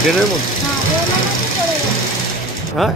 ট্রেনের মধ্যে হ্যাঁ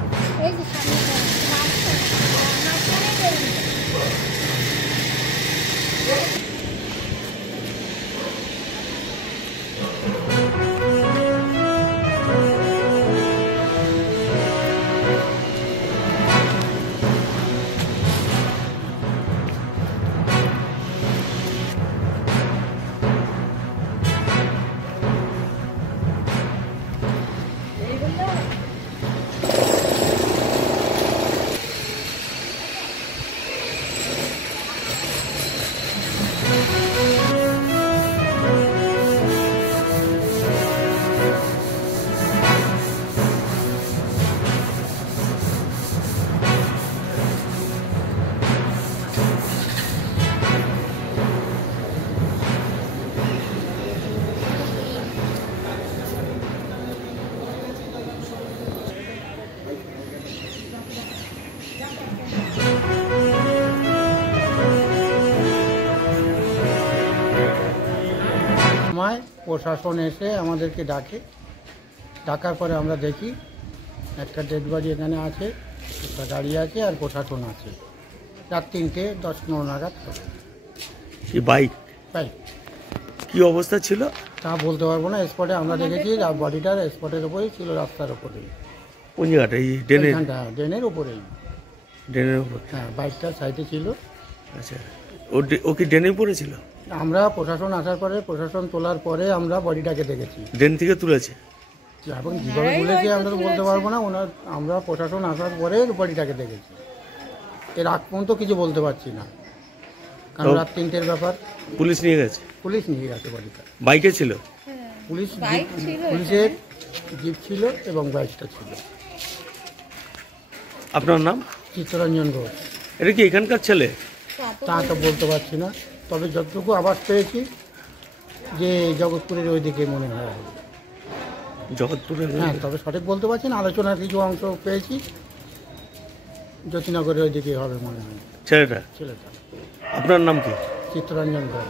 প্রশাসন এসে আমাদেরকে ডাকার পরে আমরা দেখি একটা ডেড বডি এখানে আছে, একটা গাড়ি আছে আর প্রশাসন আছে। রাত 3:10-9 নাগাদ কি বাইক কি অবস্থা ছিল তা বলতে পারবো না। স্পটে আমরা দেখেছি বডিটার স্পটের উপরেই ছিল, রাস্তার উপরেই। কোন জায়গাটা? এই ড্রেনের উপরেই। ড্রেনের উপর? হ্যাঁ, বাইকটার সাইডে ছিল। আচ্ছা, ও কি ড্রেনের উপরে ছিল? আমরা প্রশাসন আসার পরে, প্রশাসন তোলার পরে আমরা বডিটাকে দেখেছি। ড্রেন থেকে তুলেছে? এখন কীভাবে তুলেছে আমরা তো বলতে পারবো না। আমরা প্রশাসন আসার পরে বডিটাকে দেখেছি। এর আগ পর্যন্ত কিছু বলতে পারছি না, কারণ রাত 3টের ব্যাপার। পুলিশ নিয়ে গেছে? পুলিশ নিয়ে গেছে বডিটা। বাইকে ছিল? পুলিশের জিপ ছিল এবং বাইকটা ছিল। আপনার নাম? চিত্তরঞ্জন ঘোষ। এটা কি এখানকার ছেলে? তা তো বলতে পারছি না, তবে যতটুকু আওয়াজ পেয়েছি যে জগৎপুরের ওইদিকে মনে হয়। জগৎপুরের? হ্যাঁ, তবে সঠিক বলতে পারছি না। আলোচনার কিছু অংশ পেয়েছি, জ্যোতিনগরের ওইদিকে হবে মনে হয়। ছেলেটা? ছেলেটা। আপনার নাম কি? চিত্তরঞ্জন ঘোষ।